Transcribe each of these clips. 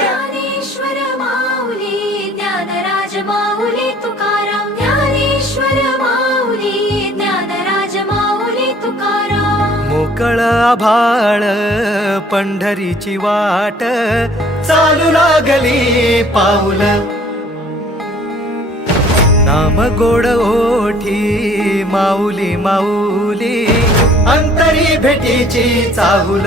ज्ञानेश्वर माऊली ज्ञानराज माऊली तुकाराम ज्ञानेश्वर माऊली ज्ञानराज माऊली तुकाराम. मोकळ आभाळ पंढरीची वाट चालू लागली पाऊल. नाम गोड ओठी माऊली माऊली अंतरी भेटीची चाहुल.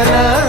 ಶರಣ